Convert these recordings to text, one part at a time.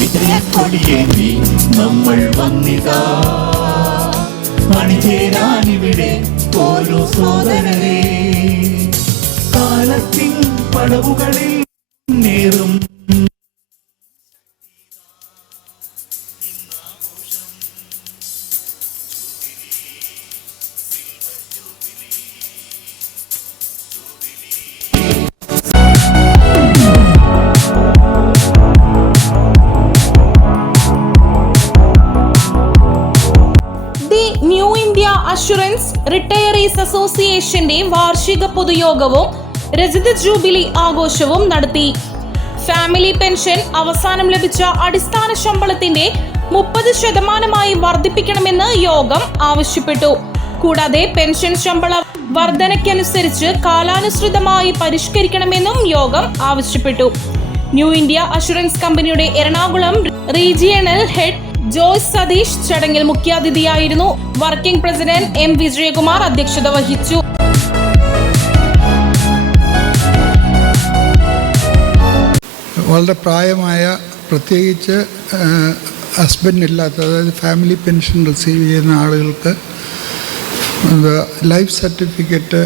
വിജയക്കൊടിയേന്തി നമ്മൾ വന്നിതാ അണിചേരാനിവിടെ ഓരോ സോദരരെ കാലത്തിൻ പടവുകളിൽ നേറും ന്യൂ ഇന്ത്യ അഷുറൻസ് റിട്ടയറീസ് അസോസിയേഷന്റെ വാർഷിക പൊതുയോഗവും രജത ജൂബിലി ആഘോഷവും നടത്തി. ഫാമിലി പെൻഷൻ അവസാനം ലഭിച്ച അടിസ്ഥാന ശമ്പളത്തിന്റെ 30% വർദ്ധിപ്പിക്കണമെന്ന് യോഗം ആവശ്യപ്പെട്ടു. കൂടാതെ പെൻഷൻ ശമ്പള വർധനയ്ക്കനുസരിച്ച് കാലാനുസൃതമായി പരിഷ്കരിക്കണമെന്നും യോഗം ആവശ്യപ്പെട്ടു. ന്യൂ ഇന്ത്യ അഷുറൻസ് കമ്പനിയുടെ എറണാകുളം റീജിയണൽ ഹെഡ് ജോയ്സ് സതീഷ് ചടങ്ങിൽ മുഖ്യാതിഥിയായിരുന്നു. വർക്കിംഗ് പ്രസിഡന്റ് എം വിജയകുമാർ അധ്യക്ഷത വഹിച്ചു. വളരെ പ്രായമായ, പ്രത്യേകിച്ച് ഹസ്ബൻഡ് ഇല്ലാത്ത, അതായത് ഫാമിലി പെൻഷൻ റിസീവ് ചെയ്യുന്ന ആളുകൾക്ക് ലൈഫ് സർട്ടിഫിക്കറ്റ്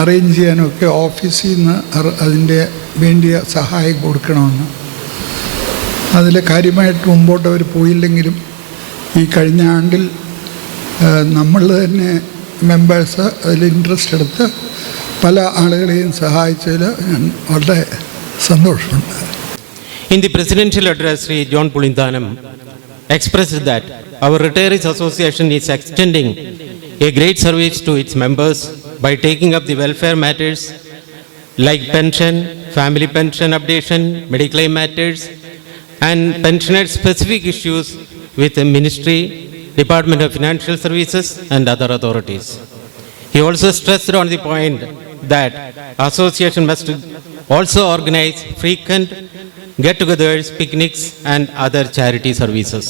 അറേഞ്ച് ചെയ്യാനൊക്കെ ഓഫീസിൽ നിന്ന് അതിൻ്റെ വേണ്ടിയ സഹായം കൊടുക്കണമെന്ന്. അതിൽ കാര്യമായിട്ട് മുമ്പോട്ട് അവർ പോയില്ലെങ്കിലും ഈ കഴിഞ്ഞ ആണ്ടിൽ നമ്മൾ തന്നെ മെമ്പേഴ്സ് അതിൽ ഇൻട്രസ്റ്റ് എടുത്ത് പല ആളുകളെയും സഹായിച്ചതിൽ ഞാൻ വളരെ സന്തോഷമുണ്ട്. In the presidential address, Sri John Pulinthanam expressed that our Retirees Association is extending a great service to its members by taking up the welfare matters like pension, family pension updation, medical matters, and pensioner-specific issues with the Ministry, Department of Financial Services, and other authorities. He also stressed on the point that association must also organize frequent get-togethers, picnics, and other charity services.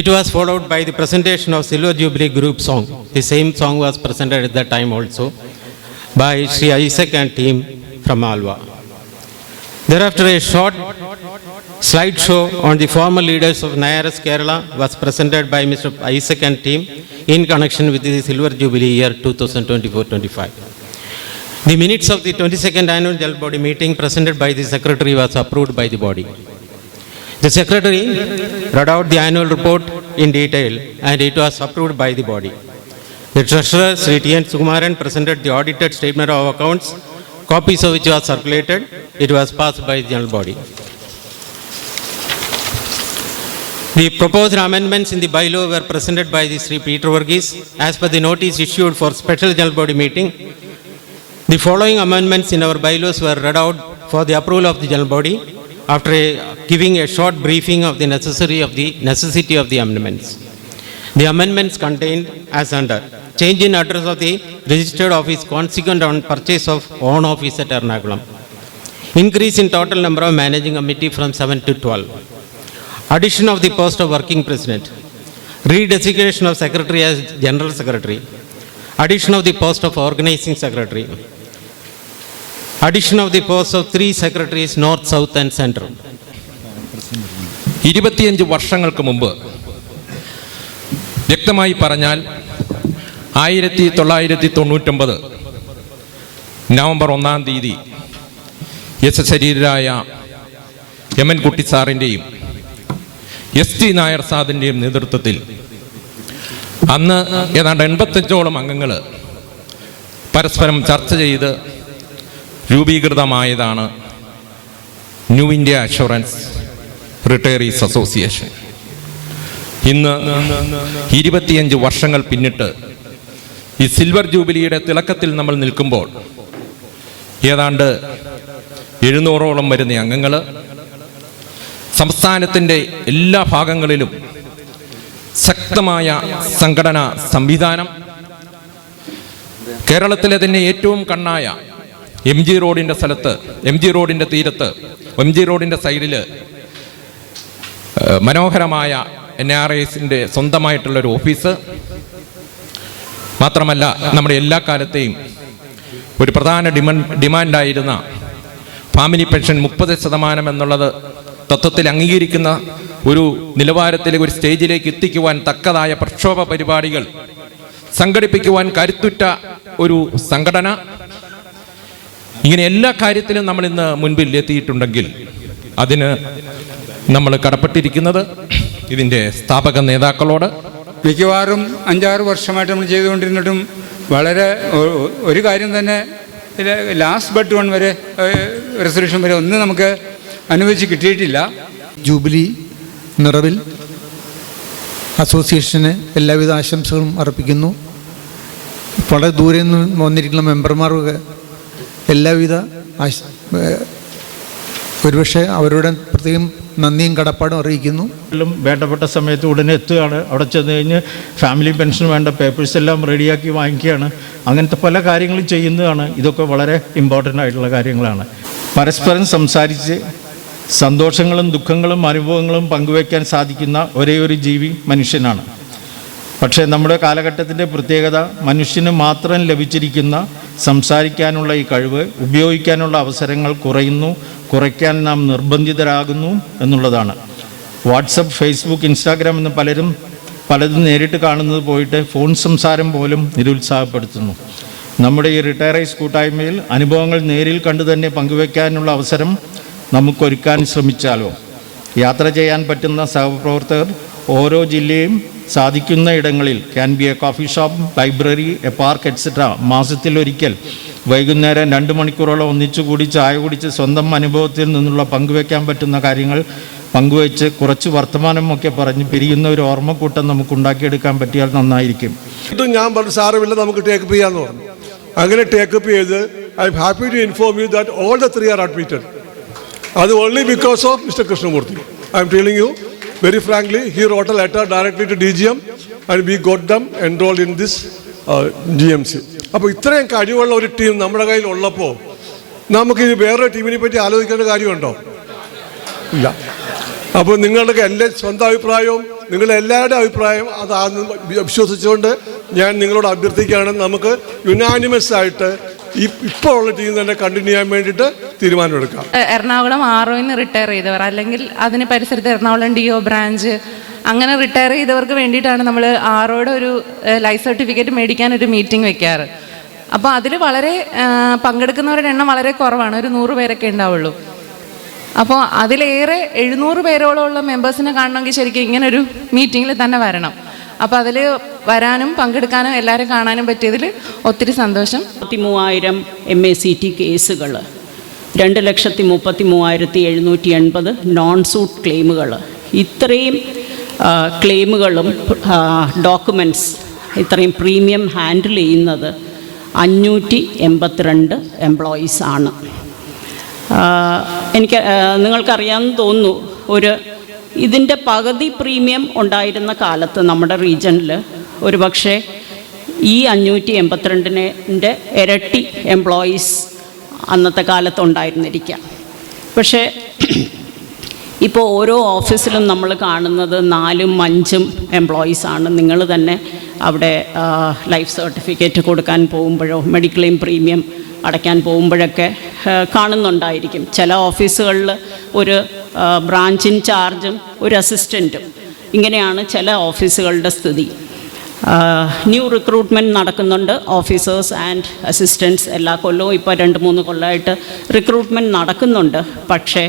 It was followed by the presentation of Silver Jubilee Group song. The same song was presented at that time also by Sri Isaac and team from Alva. Thereafter, a short slideshow on the former leaders of NIRS Kerala was presented by Mr. Isaac and team in connection with the Silver Jubilee year 2024-25. The minutes of the 22nd annual Jal Body meeting presented by the secretary was approved by the body. The secretary read out the annual report in detail and it was approved by the body. The treasurer Sri T.N. Sukumaran presented the audited statement of accounts, copies of which was circulated. It was passed by the general body. The proposed amendments in the bylaw were presented by the Sri Peter Varghese as per the notice issued for special general body meeting. The following amendments in our bylaws were read out for the approval of the general body after giving a short briefing of the necessity of the amendments. The amendments contained as under: change in address of the registered office consequent on purchase of own office at Ernakulam. Increase in total number of managing committee from 7 to 12. Addition of the post of working president. Redesignation of secretary as general secretary. Addition of the post of organizing secretary. Addition of the posts of 3 secretaries north, south and central. 25 വർഷങ്ങൾക്ക് മുമ്പ്, വ്യക്തമായി പറഞ്ഞാൽ 1999 November 1-ാം തീയതി ശരീരരായ M N Kutty സാറിൻ്റെയും S T Nair സാറിൻ്റെയും നേതൃത്വത്തിൽ അന്ന് ഏതാണ്ട് 85ഓളം അംഗങ്ങൾ പരസ്പരം ചർച്ച ചെയ്ത് രൂപീകൃതമായതാണ് new India assurance retirees association. ഇന്ന് 25 വർഷങ്ങൾ പിന്നിട്ട് ഈ സിൽവർ ജൂബിലിയുടെ തിളക്കത്തിൽ നമ്മൾ നിൽക്കുമ്പോൾ ഏതാണ്ട് 700ഓളം വരുന്ന അംഗങ്ങൾ, സംസ്ഥാനത്തിൻ്റെ എല്ലാ ഭാഗങ്ങളിലും ശക്തമായ സംഘടനാ സംവിധാനം, കേരളത്തിലെ തന്നെ ഏറ്റവും കണ്ണായ എം ജി റോഡിൻ്റെ സ്ഥലത്ത്, എം ജി റോഡിൻ്റെ തീരത്ത്, എം ജി റോഡിൻ്റെ സൈഡിൽ മനോഹരമായ NRISൻ്റെ സ്വന്തമായിട്ടുള്ളൊരു ഓഫീസ്. മാത്രമല്ല, നമ്മുടെ എല്ലാ കാലത്തെയും ഒരു പ്രധാന ഡിമാൻഡായിരുന്ന ഫാമിലി പെൻഷൻ 30% എന്നുള്ളത് തത്വത്തിൽ അംഗീകരിക്കുന്ന ഒരു നിലവാരത്തിലേക്ക് ഒരു സ്റ്റേജിലേക്ക് എത്തിക്കുവാൻ തക്കതായ പ്രക്ഷോഭ പരിപാടികൾ സംഘടിപ്പിക്കുവാൻ കരുത്തുറ്റ ഒരു സംഘടന, ഇങ്ങനെ എല്ലാ കാര്യത്തിലും നമ്മൾ ഇന്ന് മുൻപിൽ എത്തിയിട്ടുണ്ടെങ്കിൽ അതിന് നമ്മൾ കടപ്പെട്ടിരിക്കുന്നത് ഇതിൻ്റെ സ്ഥാപക നേതാക്കളോട്. മിക്കവാറും 5-6 വർഷമായിട്ട് നമ്മൾ ചെയ്തുകൊണ്ടിരുന്നിട്ടും വളരെ ഒരു കാര്യം തന്നെ ലാസ്റ്റ് ബട്ട് വൺ വരെ റെസൊല്യൂഷൻ വരെ ഒന്നും നമുക്ക് അനുവദിച്ച് കിട്ടിയിട്ടില്ല. ജൂബിലി നിറവിൽ അസോസിയേഷന് എല്ലാവിധ ആശംസകളും അർപ്പിക്കുന്നു. വളരെ ദൂരെ നിന്ന് വന്നിരിക്കുന്ന മെമ്പർമാർക്ക് എല്ലാവിധ ഒരുപക്ഷെ അവരുടെ പ്രത്യേകം നന്ദിയും കടപ്പാടും അറിയിക്കുന്നു. വേണ്ടപ്പെട്ട സമയത്ത് ഉടനെ എത്തുകയാണ്. അവിടെ ചെന്ന് കഴിഞ്ഞ് ഫാമിലി പെൻഷൻ വേണ്ട പേപ്പേഴ്സ് എല്ലാം റെഡിയാക്കി വാങ്ങിക്കുകയാണ്. അങ്ങനത്തെ പല കാര്യങ്ങളും ചെയ്യുന്നതാണ്. ഇതൊക്കെ വളരെ ഇമ്പോർട്ടൻ്റ് ആയിട്ടുള്ള കാര്യങ്ങളാണ്. പരസ്പരം സംസാരിച്ച് സന്തോഷങ്ങളും ദുഃഖങ്ങളും അനുഭവങ്ങളും പങ്കുവയ്ക്കാൻ സാധിക്കുന്ന ഒരേ ഒരു ജീവി മനുഷ്യനാണ്. പക്ഷേ നമ്മുടെ കാലഘട്ടത്തിൻ്റെ പ്രത്യേകത മനുഷ്യന് മാത്രം ലഭിച്ചിരിക്കുന്ന സംസാരിക്കാനുള്ള ഈ കഴിവ് ഉപയോഗിക്കാനുള്ള അവസരങ്ങൾ കുറയ്ക്കാൻ നാം നിർബന്ധിതരാകുന്നു എന്നുള്ളതാണ്. വാട്സപ്പ്, ഫേസ്ബുക്ക്, ഇൻസ്റ്റാഗ്രാം എന്ന് പലതും നേരിട്ട് കാണുന്നത് പോയിട്ട് ഫോൺ സംസാരം പോലും നിരുത്സാഹപ്പെടുത്തുന്നു. നമ്മുടെ ഈ റിട്ടയറീസ് കൂട്ടായ്മയിൽ അനുഭവങ്ങൾ നേരിൽ കണ്ടു തന്നെ പങ്കുവയ്ക്കാനുള്ള അവസരം നമുക്കൊരുക്കാൻ ശ്രമിച്ചാലോ? യാത്ര ചെയ്യാൻ പറ്റുന്ന സഹപ്രവർത്തകർ ഓരോ ജില്ലയും സാധിക്കുന്ന ഇടങ്ങളിൽ can be A coffee shop, library, A park et cetera വൈകുന്നേരം 2 മണിക്കൂറോളം ഒന്നിച്ചുകൂടി ചായ കുടിച്ച് സ്വന്തം അനുഭവത്തിൽ നിന്നുള്ള പങ്കുവയ്ക്കാൻ പറ്റുന്ന കാര്യങ്ങൾ പങ്കുവച്ച് കുറച്ച് വർത്തമാനമൊക്കെ പറഞ്ഞ് പിരിയുന്ന ഒരു ഓർമ്മക്കൂട്ടം നമുക്ക് ഉണ്ടാക്കിയെടുക്കാൻ പറ്റിയാൽ നന്നായിരിക്കും. ഞാൻ പറഞ്ഞു സാരമില്ല, നമുക്ക് ടേക്കപ്പ് ചെയ്യാമെന്ന് പറഞ്ഞു. അങ്ങനെ ടേക്കപ്പ് ചെയ്ത് I'm happy to inform you that all the 3 are admitted. അത് only because of mister Krishnamurthy. I'm telling you very frankly, he wrote a letter directly to DGM and we got them enrolled in this GMC. അപ്പോൾ ഇത്രയും കഴിവുള്ള ഒരു team നമ്മുടെ കയ്യിൽ ഉള്ളപ്പോൾ നമുക്ക് ഇനി വേറൊരു ടീമിനെ പറ്റി ആലോചിക്കേണ്ട കാര്യമുണ്ടോ? ഇല്ല. അപ്പോൾ നിങ്ങളുടെ എല്ലാ സ്വന്തം അഭിപ്രായവും നിങ്ങളെല്ലാവരുടെ അഭിപ്രായം അതാണെന്ന് വിശ്വസിച്ചുകൊണ്ട് ഞാൻ നിങ്ങളോട് അഭ്യർത്ഥിക്കുകയാണ്, നമുക്ക് യുനാനിമസ് ആയിട്ട് ഇപ്പോൾ ഉള്ള ടീം തന്നെ കണ്ടിന്യൂ ചെയ്യാൻ വേണ്ടിയിട്ട് തീരുമാനമെടുക്കാം. എറണാകുളം ROയിൽ നിന്ന് റിട്ടയർ ചെയ്തവർ അല്ലെങ്കിൽ അതിന് പരിസരത്ത് എറണാകുളം DO ബ്രാഞ്ച് അങ്ങനെ റിട്ടയർ ചെയ്തവർക്ക് വേണ്ടിയിട്ടാണ് നമ്മൾ ROയുടെ ഒരു ലൈഫ് സർട്ടിഫിക്കറ്റ് മേടിക്കാൻ ഒരു മീറ്റിംഗ് വെക്കാറ്. അപ്പോൾ അതിൽ വളരെ പങ്കെടുക്കുന്നവരുടെ എണ്ണം വളരെ കുറവാണ്, ഒരു 100 പേരൊക്കെ ഉണ്ടാവുള്ളൂ. അപ്പോൾ അതിലേറെ 700 പേരോളമുള്ള മെമ്പേഴ്സിനെ കാണണമെങ്കിൽ ശരിക്കും ഇങ്ങനൊരു മീറ്റിങ്ങിൽ തന്നെ വരണം. അപ്പോൾ അതിൽ വരാനും പങ്കെടുക്കാനും എല്ലാവരും കാണാനും പറ്റിയതിൽ ഒത്തിരി സന്തോഷം. 30,000 MACT കേസുകൾ, 2,33,780 നോൺ സൂട്ട് ക്ലെയിമുകൾ, ഇത്രയും ക്ലെയിമുകളും ഡോക്യുമെൻറ്റ്സ് ഇത്രയും പ്രീമിയം ഹാൻഡിൽ ചെയ്യുന്നത് 582 എംപ്ലോയീസാണ്. നിങ്ങൾക്കറിയാമെന്ന് തോന്നുന്നു, ഇതിൻ്റെ പകുതി പ്രീമിയം ഉണ്ടായിരുന്ന കാലത്ത് നമ്മുടെ റീജനിൽ ഒരുപക്ഷെ ഈ 582-ൻ്റെ ഇരട്ടി എംപ്ലോയീസ് അന്നത്തെ കാലത്ത് ഉണ്ടായിരുന്നിരിക്കാം. പക്ഷേ ഇപ്പോൾ ഓരോ ഓഫീസിലും നമ്മൾ കാണുന്നത് 4ഉം 5ഉം എംപ്ലോയീസാണ്. നിങ്ങൾ തന്നെ അവിടെ ലൈഫ് സർട്ടിഫിക്കറ്റ് കൊടുക്കാൻ പോകുമ്പോഴോ മെഡിക്ലെയിം പ്രീമിയം അടയ്ക്കാൻ പോകുമ്പോഴൊക്കെ കാണുന്നുണ്ടായിരിക്കും. ചില ഓഫീസുകളിൽ ഒരു ബ്രാഞ്ച് ഇൻചാർജും ഒരു അസിസ്റ്റൻറ്റും, ഇങ്ങനെയാണ് ചില ഓഫീസുകളുടെ സ്ഥിതി. ന്യൂ റിക്രൂട്ട്മെൻറ്റ് നടക്കുന്നുണ്ട്. ഓഫീസേഴ്സ് ആൻഡ് അസിസ്റ്റൻറ്റ്സ് എല്ലാ കൊല്ലവും ഇപ്പോൾ 2-3 കൊല്ലമായിട്ട് റിക്രൂട്ട്മെൻറ്റ് നടക്കുന്നുണ്ട്. പക്ഷേ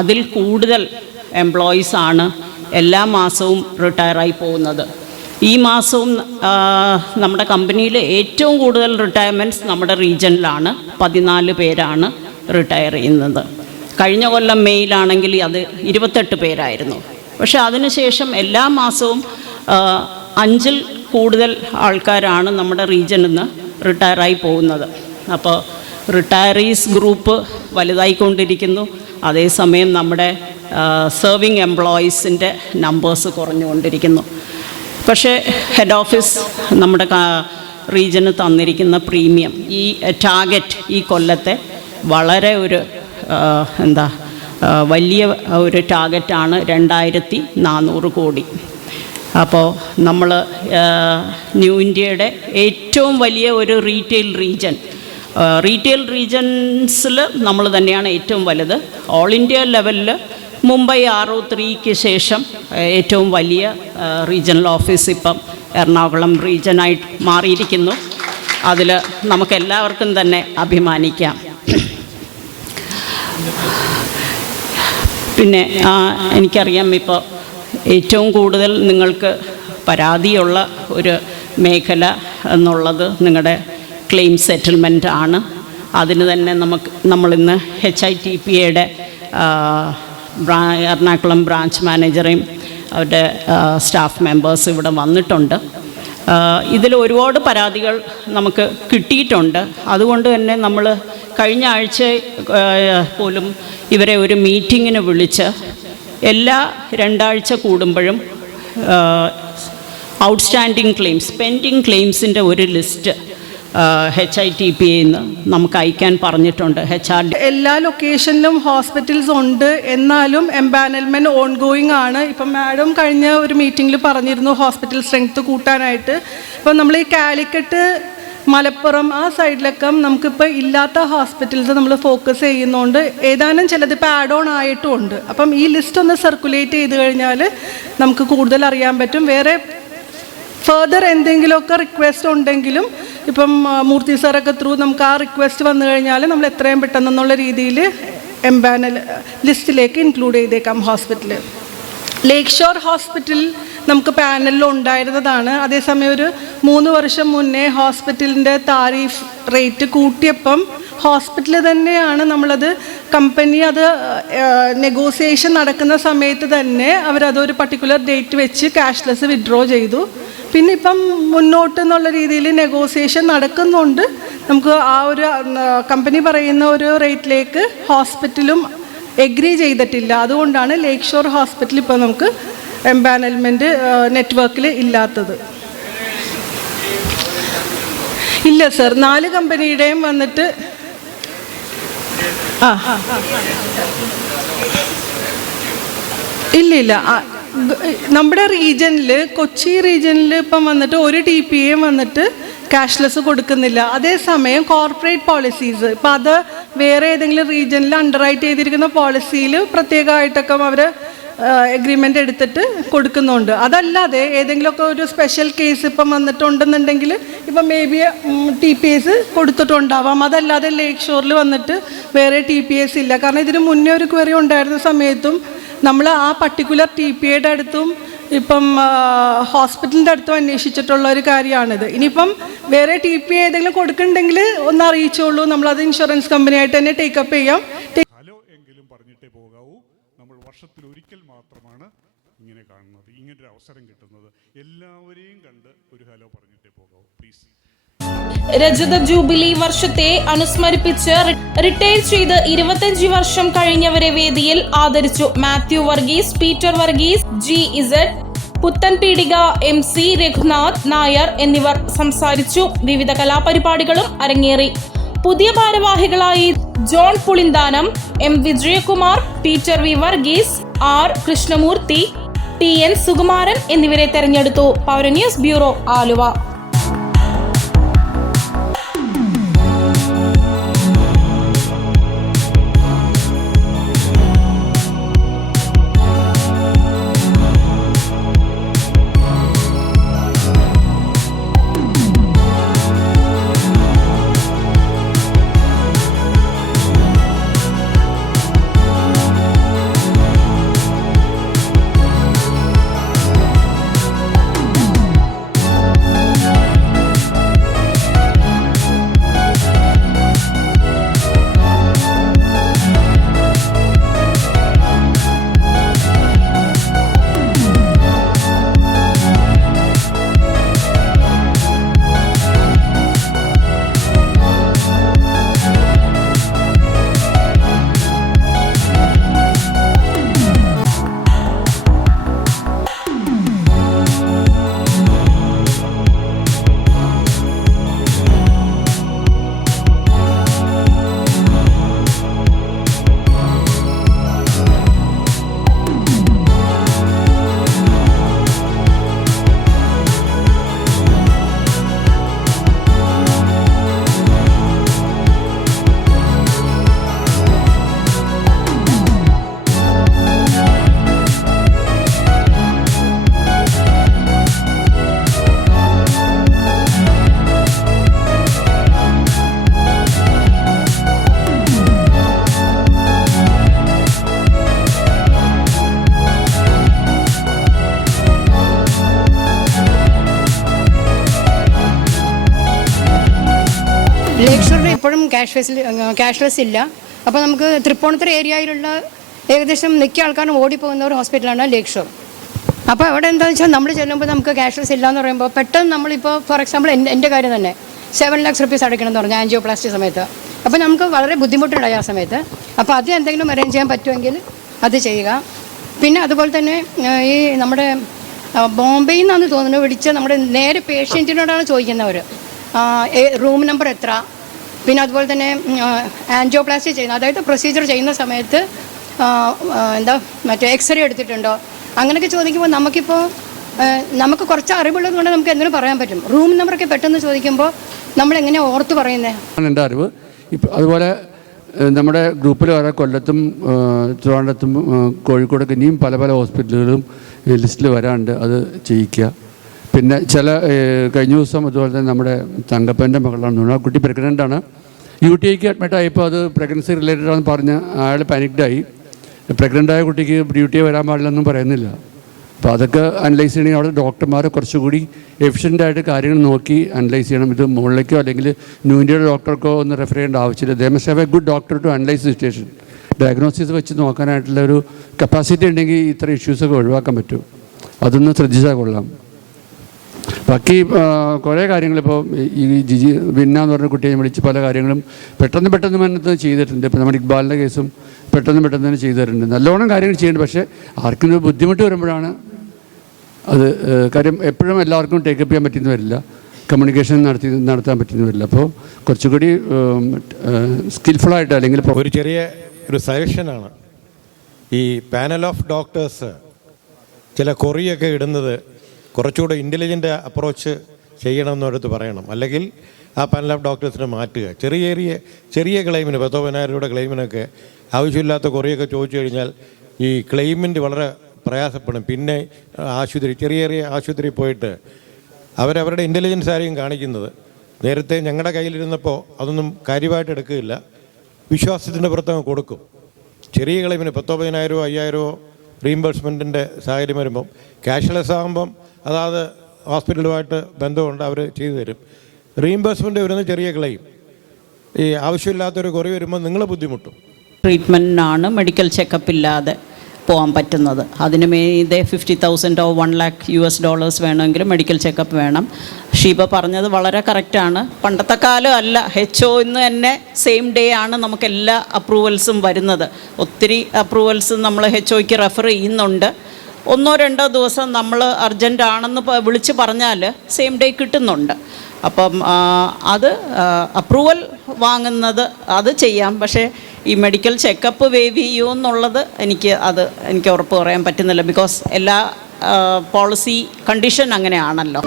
അതിൽ കൂടുതൽ എംപ്ലോയീസാണ് എല്ലാ മാസവും റിട്ടയറായി പോകുന്നത്. ഈ മാസവും നമ്മുടെ കമ്പനിയിൽ ഏറ്റവും കൂടുതൽ റിട്ടയർമെൻറ്റ്സ് നമ്മുടെ റീജനിലാണ്. 14 പേരാണ് റിട്ടയർ ചെയ്യുന്നത്. കഴിഞ്ഞ കൊല്ലം മെയ്യിലാണെങ്കിൽ അത് 28 പേരായിരുന്നു. പക്ഷേ അതിനുശേഷം എല്ലാ മാസവും 5-ൽ കൂടുതൽ ആൾക്കാരാണ് നമ്മുടെ റീജനിൽ നിന്ന് റിട്ടയറായി പോകുന്നത്. അപ്പോൾ റിട്ടയറീസ് ഗ്രൂപ്പ് വലുതായിക്കൊണ്ടിരിക്കുന്നു. അതേസമയം നമ്മുടെ സെർവിങ് എംപ്ലോയീസിൻ്റെ നമ്പേഴ്സ് കുറഞ്ഞുകൊണ്ടിരിക്കുന്നു. പക്ഷേ ഹെഡ് ഓഫീസ് നമ്മുടെ റീജന് തന്നിരിക്കുന്ന പ്രീമിയം, ഈ ടാർഗറ്റ് ഈ കൊല്ലത്തെ വളരെ ഒരു വലിയ ഒരു ടാർഗറ്റാണ്, 2,400 കോടി. അപ്പോൾ നമ്മൾ ന്യൂ ഇന്ത്യയുടെ ഏറ്റവും വലിയ ഒരു റീറ്റെയിൽ റീജൻ റീറ്റെയിൽ റീജൻസിൽ നമ്മൾ തന്നെയാണ് ഏറ്റവും വലുത്. ഓൾ ഇന്ത്യ ലെവലിൽ മുംബൈ RO3ക്ക് ശേഷം ഏറ്റവും വലിയ റീജിയണൽ ഓഫീസ് ഇപ്പം എറണാകുളം റീജിയനായിട്ട് മാറിയിരിക്കുന്നു. അതിൽ നമുക്കെല്ലാവർക്കും തന്നെ അഭിമാനിക്കാം. പിന്നെ എനിക്കറിയാം ഇപ്പോൾ ഏറ്റവും കൂടുതൽ നിങ്ങൾക്ക് പരാതിയുള്ള ഒരു മേഖല എന്നുള്ളത് നിങ്ങളുടെ ക്ലെയിം സെറ്റിൽമെൻ്റ് ആണ്. അതിന് തന്നെ നമ്മളിന്ന് HITPAയുടെ എറണാകുളം ബ്രാഞ്ച് മാനേജറെയും അവരുടെ സ്റ്റാഫ് മെമ്പേഴ്സ് ഇവിടെ വന്നിട്ടുണ്ട്. ഇതിൽ ഒരുപാട് പരാതികൾ നമുക്ക് കിട്ടിയിട്ടുണ്ട്. അതുകൊണ്ട് തന്നെ നമ്മൾ കഴിഞ്ഞ ആഴ്ച പോലും ഇവരെ ഒരു മീറ്റിങ്ങിന് വിളിച്ച് എല്ലാ 2 ആഴ്ച കൂടുമ്പോഴും ഔട്ട്സ്റ്റാൻഡിങ് ക്ലെയിംസ്, പെൻഡിങ് ക്ലെയിംസിൻ്റെ ഒരു ലിസ്റ്റ് HITPAന്ന് നമുക്ക് അയക്കാൻ പറഞ്ഞിട്ടുണ്ട്. എല്ലാ ലൊക്കേഷനിലും ഹോസ്പിറ്റൽസ് ഉണ്ട്, എന്നാലും എംപാനൽമെൻറ്റ് ഓൺ ഗോയിങ് ആണ്. ഇപ്പം മാഡം കഴിഞ്ഞ ഒരു മീറ്റിങ്ങിൽ പറഞ്ഞിരുന്നു ഹോസ്പിറ്റൽ സ്ട്രെങ്ത് കൂട്ടാനായിട്ട്. ഇപ്പം നമ്മൾ ഈ കാലിക്കറ്റ്, മലപ്പുറം ആ സൈഡിലൊക്കെ നമുക്കിപ്പോൾ ഇല്ലാത്ത ഹോസ്പിറ്റൽസ് നമ്മൾ ഫോക്കസ് ചെയ്യുന്നതുകൊണ്ട് ഏതാനും ചിലതിപ്പോൾ ആഡ് ഓൺ ആയിട്ടും ഉണ്ട്. അപ്പം ഈ ലിസ്റ്റ് ഒന്ന് സർക്കുലേറ്റ് ചെയ്ത് കഴിഞ്ഞാൽ നമുക്ക് കൂടുതൽ അറിയാൻ പറ്റും. വേറെ ഫർദർ എന്തെങ്കിലുമൊക്കെ റിക്വസ്റ്റ് ഉണ്ടെങ്കിലും ഇപ്പം മൂർത്തി സാറൊക്കെ ത്രൂ നമുക്ക് ആ റിക്വസ്റ്റ് വന്നു കഴിഞ്ഞാൽ നമ്മൾ എത്രയും പെട്ടെന്നുള്ള രീതിയിൽ എംപാനൽ ലിസ്റ്റിലേക്ക് ഇൻക്ലൂഡ് ചെയ്തേക്കാം. ഹോസ്പിറ്റൽ ലേക്ക് ഷോർ ഹോസ്പിറ്റൽ നമുക്ക് പാനലിൽ ഉണ്ടായിരുന്നതാണ്. അതേസമയം ഒരു 3 വർഷം മുന്നേ ഹോസ്പിറ്റലിൻ്റെ താരിഫ് റേറ്റ് കൂട്ടിയപ്പം ഹോസ്പിറ്റൽ തന്നെയാണ് നമ്മളത് കമ്പനി അത് നെഗോസിയേഷൻ നടക്കുന്ന സമയത്ത് തന്നെ അവരതൊരു പർട്ടിക്കുലർ ഡേറ്റ് വെച്ച് ക്യാഷ്ലെസ് വിഡ്രോ ചെയ്തു. പിന്നെ ഇപ്പം മുന്നോട്ട് എന്നുള്ള രീതിയിൽ നെഗോസിയേഷൻ നടക്കുന്നുണ്ട്. നമുക്ക് ആ ഒരു കമ്പനി പറയുന്ന ഒരു റേറ്റിലേക്ക് ഹോസ്പിറ്റലും എഗ്രി ചെയ്തിട്ടില്ല. അതുകൊണ്ടാണ് ലേക്ക് ഷോർ ഹോസ്പിറ്റൽ ഇപ്പോൾ നമുക്ക് എംപാനൽമെൻറ്റ് നെറ്റ്വർക്കിൽ ഇല്ലാത്തത്. ഇല്ല സർ, 4 കമ്പനിയുടെയും വന്നിട്ട് ഇല്ല. നമ്മുടെ റീജിയനിൽ, കൊച്ചി റീജിയനിൽ ഇപ്പം വന്നിട്ട് ഒരു TPA വന്നിട്ട് ക്യാഷ്ലെസ് കൊടുക്കുന്നില്ല. അതേസമയം കോർപ്പറേറ്റ് പോളിസീസ് ഇപ്പം അത് വേറെ ഏതെങ്കിലും റീജിയനിൽ അണ്ടർറൈറ്റ് ചെയ്തിരിക്കുന്ന പോളിസിയിൽ പ്രത്യേകമായിട്ടൊക്കെ അവർ എഗ്രിമെൻ്റ് എടുത്തിട്ട് കൊടുക്കുന്നുണ്ട്. അതല്ലാതെ ഏതെങ്കിലുമൊക്കെ ഒരു സ്പെഷ്യൽ കേസ് ഇപ്പം വന്നിട്ടുണ്ടെന്നുണ്ടെങ്കിൽ ഇപ്പം മേ ബി TPAs കൊടുത്തിട്ടുണ്ടാവാം. അതല്ലാതെ ലേക്ക് ഷോറിൽ വന്നിട്ട് വേറെ TPAs ഇല്ല. കാരണം ഇതിന് മുന്നേ ഒരു ക്വറി ഉണ്ടായിരുന്ന സമയത്തും നമ്മൾ ആ പർട്ടിക്കുലർ TPAയുടെ അടുത്തും ഇപ്പം ഹോസ്പിറ്റലിൻ്റെ അടുത്തും അന്വേഷിച്ചിട്ടുള്ള ഒരു കാര്യമാണിത്. ഇനിയിപ്പം വേറെ TPA ഏതെങ്കിലും കൊടുക്കുന്നുണ്ടെങ്കിൽ ഒന്ന് അറിയിച്ചോളൂ, നമ്മളത് ഇൻഷുറൻസ് കമ്പനിയായിട്ട് തന്നെ ടേക്കപ്പ് ചെയ്യാം. ഹലോ എങ്കിലും പറഞ്ഞിട്ടേ പോകാവൂ. നമ്മൾ വർഷത്തിലൊരിക്കൽ മാത്രമാണ് ഇങ്ങനെ കാണുന്നത്, ഇങ്ങനൊരു അവസരം കിട്ടുന്നത്. എല്ലാവരെയും കണ്ട് ഒരു ഹലോ പറഞ്ഞിട്ടേ പോകാവൂ പ്ലീസ്. രജത ജൂബിലി വർഷത്തെ അനുസ്മരിപ്പിച്ച് റിട്ടയർ ചെയ്ത് 25 വർഷം കഴിഞ്ഞവരെ വേദിയിൽ ആദരിച്ചു. Mathew Varghese, Peter Varghese, GZ, Puthenpeedika MC Raghunath Nair എന്നിവർ സംസാരിച്ചു. വിവിധ കലാപരിപാടികളും അരങ്ങേറി. പുതിയ ഭാരവാഹികളായി John Pulinthanam, M Vijayakumar, Peter V Varghese, R Krishnamurthy, TN Sukumaran എന്നിവരെ തെരഞ്ഞെടുത്തു. Paura news bureau, Aluva. ഇപ്പോഴും ക്യാഷ്ലെസ് ഇല്ല. അപ്പോൾ നമുക്ക് തൃപ്പൂണിത്തുറ ഏരിയയിലുള്ള ഏകദേശം മിക്ക ആൾക്കാരും ഓടിപ്പോകുന്ന ഒരു ഹോസ്പിറ്റലാണ് ലേക്ക് ഷോർ. അപ്പോൾ അവിടെ എന്താണെന്ന് വെച്ചാൽ നമ്മൾ ചെല്ലുമ്പോൾ നമുക്ക് ക്യാഷ്ലെസ് ഇല്ല എന്ന് പറയുമ്പോൾ പെട്ടെന്ന് നമ്മളിപ്പോൾ ഫോർ എക്സാമ്പിൾ എൻ്റെ കാര്യം തന്നെ 7 lakhs rupees അടയ്ക്കണം എന്ന് പറഞ്ഞു ആൻജിയോപ്ലാസ്റ്റി സമയത്ത്. അപ്പോൾ നമുക്ക് വളരെ ബുദ്ധിമുട്ടുണ്ടായി ആ സമയത്ത്. അപ്പോൾ അത് എന്തെങ്കിലും അറേഞ്ച് ചെയ്യാൻ പറ്റുമെങ്കിൽ അത് ചെയ്യുക. പിന്നെ അതുപോലെ തന്നെ ഈ നമ്മുടെ ബോംബെയിൽ നിന്നാണ് തോന്നുന്നു വിളിച്ച് നമ്മുടെ നേരെ പേഷ്യൻറ്റിനോടാണ് ചോദിക്കുന്നവർ റൂം നമ്പർ എത്ര, പിന്നെ അതുപോലെ തന്നെ ആൻജിയോപ്ലാസ്റ്റി ചെയ്യുന്ന അതായത് പ്രൊസീജിയർ ചെയ്യുന്ന സമയത്ത് മറ്റേ എക്സ്റേ എടുത്തിട്ടുണ്ടോ അങ്ങനെയൊക്കെ ചോദിക്കുമ്പോൾ നമുക്ക് കുറച്ച് അറിവുള്ളത് കൊണ്ട് നമുക്ക് എന്തെങ്കിലും പറയാൻ പറ്റും. റൂം നമ്പറൊക്കെ പെട്ടെന്ന് ചോദിക്കുമ്പോൾ നമ്മളെങ്ങനെയാണ് ഓർത്ത് പറയുന്നത്? എൻ്റെ അറിവ് അതുപോലെ നമ്മുടെ ഗ്രൂപ്പിൽ വരെ കൊല്ലത്തും ട്രിവാൻഡ്രത്തും കോഴിക്കോടൊക്കെ ഇനിയും പല പല ഹോസ്പിറ്റലുകളും ലിസ്റ്റിൽ വരാണ്ട് അത് ചെയ്യിക്കുക. പിന്നെ കഴിഞ്ഞ ദിവസം അതുപോലെ തന്നെ നമ്മുടെ തങ്കപ്പൻ്റെ മകളാണ് തോന്നുന്നു, ആ കുട്ടി പ്രഗ്നൻ്റാണ്. UTIക്ക് അഡ്മിറ്റ് ആയപ്പോൾ അത് പ്രഗ്നൻസി റിലേറ്റഡ് ആണെന്ന് പറഞ്ഞ് അയാൾ പാനിക്ഡായി. പ്രഗ്നൻ്റായ കുട്ടിക്ക് UTI വരാൻ പാടില്ലെന്നും പറയുന്നില്ല. അപ്പോൾ അതൊക്കെ അനലൈസ് ചെയ്യണമെങ്കിൽ അവിടെ ഡോക്ടർമാർ കുറച്ചുകൂടി എഫിഷ്യൻ്റായിട്ട് കാര്യങ്ങൾ നോക്കി അനലൈസ് ചെയ്യണം. ഇത് മുകളിലേക്കോ അല്ലെങ്കിൽ ന്യൂ ഇന്ത്യയുടെ ഡോക്ടർക്കോ ഒന്ന് റെഫർ ചെയ്യേണ്ട ആവശ്യമില്ല. They must have a good doctor to analyse the situation. Diagnosis വെച്ച് നോക്കാനായിട്ടുള്ള ഒരു കപ്പാസിറ്റി ഉണ്ടെങ്കിൽ ഇത്ര ഇഷ്യൂസൊക്കെ ഒഴിവാക്കാൻ പറ്റും. അതൊന്ന് ശ്രദ്ധിച്ചാൽ കൊള്ളാം. ബാക്കി കുറേ കാര്യങ്ങളിപ്പോൾ ഈ വിന്ന എന്ന് പറഞ്ഞ കുട്ടിയെ വിളിച്ച് പല കാര്യങ്ങളും പെട്ടെന്ന് തന്നെ ചെയ്തിട്ടുണ്ട്. ഇപ്പോൾ നമ്മുടെ ഇക്ബാലിൻ്റെ കേസും പെട്ടെന്ന് തന്നെ ചെയ്തു തരുന്നുണ്ട്. നല്ലോണം കാര്യങ്ങൾ ചെയ്യുന്നുണ്ട്. പക്ഷേ ആർക്കും ഒരു ബുദ്ധിമുട്ട് വരുമ്പോഴാണ് അത് കാര്യം എപ്പോഴും എല്ലാവർക്കും ടേക്കപ്പ് ചെയ്യാൻ പറ്റുന്ന വരില്ല, കമ്മ്യൂണിക്കേഷൻ നടത്താൻ പറ്റുന്ന വരില്ല. അപ്പോൾ കുറച്ചുകൂടി സ്കിൽഫുള്ളായിട്ട് അല്ലെങ്കിൽ ഒരു സജഷനാണ് ഈ പാനൽ ഓഫ് ഡോക്ടേഴ്സ് ചില കൊറിയൊക്കെ ഇടുന്നത് കുറച്ചുകൂടെ ഇൻ്റലിജൻ്റ് അപ്രോച്ച് ചെയ്യണമെന്നടുത്ത് പറയണം. അല്ലെങ്കിൽ ആ പാനൽ ഓഫ് ഡോക്ടേഴ്സിനെ മാറ്റുക. ചെറിയ ക്ലെയിമിന് 10,000 രൂപയുടെ ക്ലെയിമിനൊക്കെ ആവശ്യമില്ലാത്ത കുറേയൊക്കെ ചോദിച്ചു കഴിഞ്ഞാൽ ഈ ക്ലെയിമിൻ്റെ വളരെ പ്രയാസപ്പെടും. പിന്നെ ചെറിയ ആശുപത്രിയിൽ പോയിട്ട് അവരവരുടെ ഇൻ്റലിജൻസ് ആയിരിക്കും കാണിക്കുന്നത്. നേരത്തെ ഞങ്ങളുടെ കയ്യിലിരുന്നപ്പോൾ അതൊന്നും കാര്യമായിട്ട് എടുക്കുകയില്ല, വിശ്വാസത്തിൻ്റെ പുറത്തങ്ങ് കൊടുക്കും. ചെറിയ ക്ലെയിമിന് 10,000 5,000 റീഇംബേഴ്സ്മെൻറ്റിൻ്റെ സാഹചര്യം വരുമ്പം ക്യാഷ്ലെസ് ആകുമ്പം അതാത് ഹോസ്പിറ്റലുമായിട്ട് ബന്ധമുണ്ട്, അവർ ചെയ്തു തരും. റീഇംബേഴ്സ്മെൻറ്റ് വരുന്ന ചെറിയ ക്ലെയിം, ഈ ആവശ്യമില്ലാത്തൊരു കുറവ് വരുമ്പോൾ നിങ്ങൾ ബുദ്ധിമുട്ടും. ട്രീറ്റ്മെൻറ്റിനാണ് മെഡിക്കൽ ചെക്കപ്പ് ഇല്ലാതെ പോകാൻ പറ്റുന്നത്. അതിന് മീതെ $50,000 $1 lakh വേണമെങ്കിലും മെഡിക്കൽ ചെക്കപ്പ് വേണം. ഷീബ പറഞ്ഞത് വളരെ കറക്റ്റാണ്. പണ്ടത്തെ കാലം അല്ല, HOന്ന് തന്നെ സെയിം ഡേ ആണ് നമുക്ക് എല്ലാ അപ്രൂവൽസും വരുന്നത്. ഒത്തിരി അപ്രൂവൽസ് നമ്മൾ HOയ്ക്ക് റെഫർ ചെയ്യുന്നുണ്ട്. 1-2 ദിവസം നമ്മൾ അർജൻ്റ് ആണെന്ന് വിളിച്ച് പറഞ്ഞാൽ സെയിം ഡേ കിട്ടുന്നുണ്ട്. അപ്പം അത് അപ്രൂവൽ വാങ്ങുന്നത് അത് ചെയ്യാം. പക്ഷേ ഈ മെഡിക്കൽ ചെക്കപ്പ് വേവ് ചെയ്യൂ എന്നുള്ളത് എനിക്ക് ഉറപ്പ് പറയാൻ പറ്റുന്നില്ല. ബിക്കോസ് എല്ലാ പോളിസി കണ്ടീഷൻ അങ്ങനെയാണല്ലോ.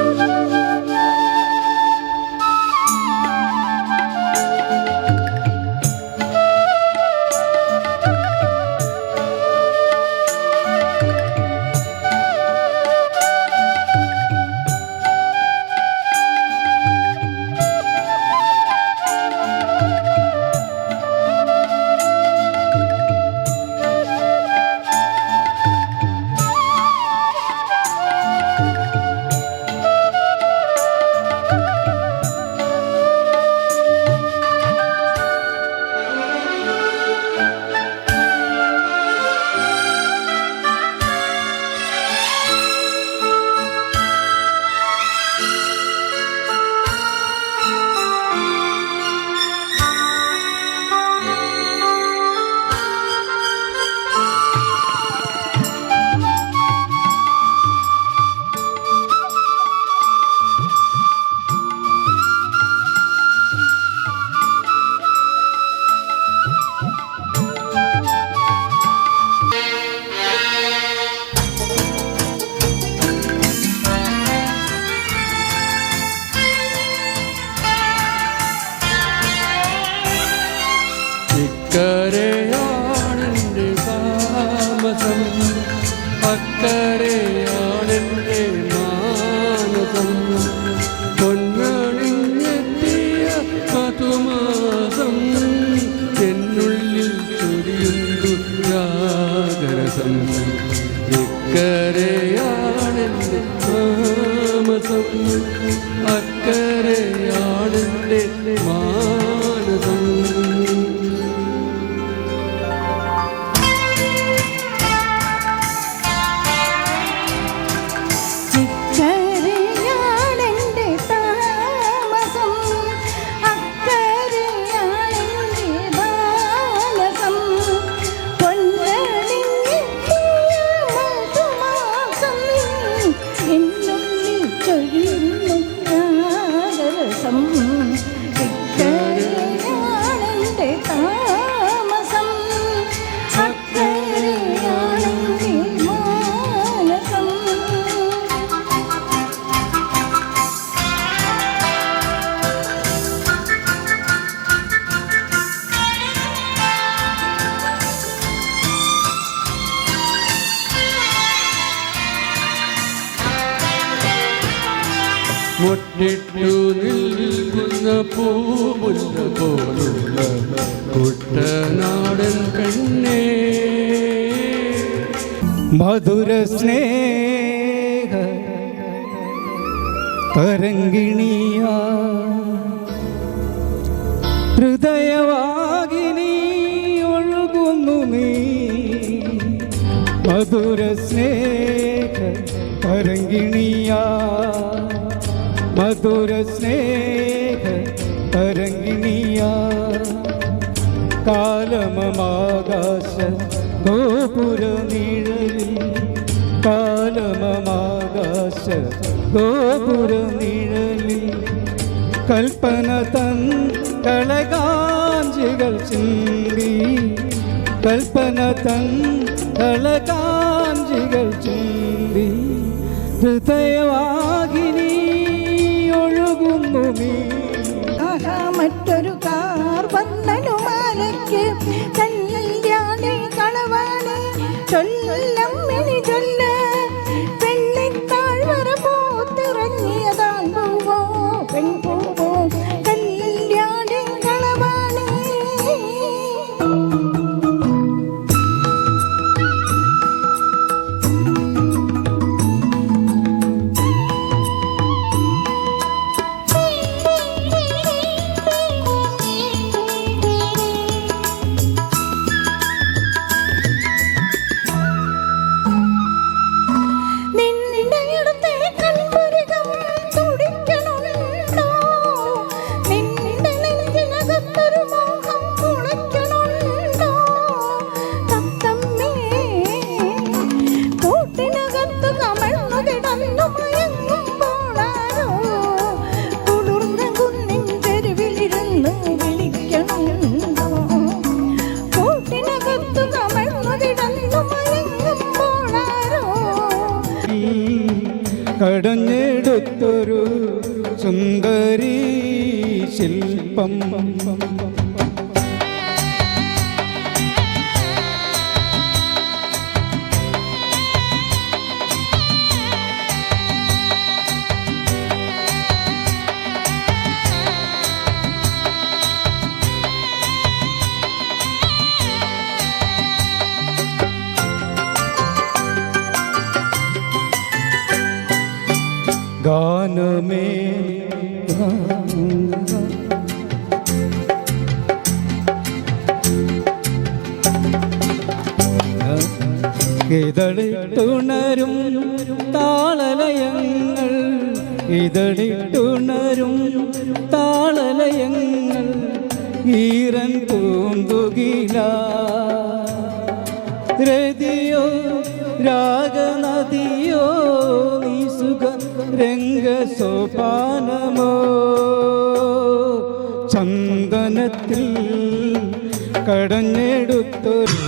മുട്ടിട്ടു നിൽക്കുന്ന പൂമുല്ല പോലുള്ള കുട്ടനാടൻ പെണ്ണേ മധുര സ്നേഹ തരംഗിണിയ ഹൃദയവാഹിനി ഒഴുകുന്നു നീ മധുര സ്നേഹ തരംഗിണിയ മധുര സ്നേഹ തരംഗിണിയ കാലമമാകാശ ഗോപുര നിഴലിൽ കാലമമാകാശ ഗോപുര നിഴലിൽ കൽപ്പന തൻ കളകാഞ്ചികൾ ചിന്തി കൽപ്പന തൻ കളകാഞ്ചികൾ ചിന്തി ഹൃദയവാഹിനി ഒഴുകുന്നു നീ മറ്റൊരു കാർ വന്നനുമാലയ്ക്ക് കല്യാണി കളവാണ് ചൊല്ലമ്മിനി ചൊല്ല പെണ്ണിത്താഴ്വര പൂത്തിറങ്ങിയതാൻ പൂവോ പെൺപൂവോ കല്യാണി കളവാണ് കടഞ്ഞെടുത്തൊരു സുന്ദരി ശില്പം ഗാനമേ ഇതളിട്ടുണരും താളലയങ്ങൾ ഇതളിട്ടുണരും താളലയങ്ങൾ ഈറൻ പൂന്തുകില രതിയോ രാഗനദിയോ നീ സുഖ രംഗസോപാനമോ ചന്ദനത്തിൽ കടഞ്ഞെടുത്തൊരു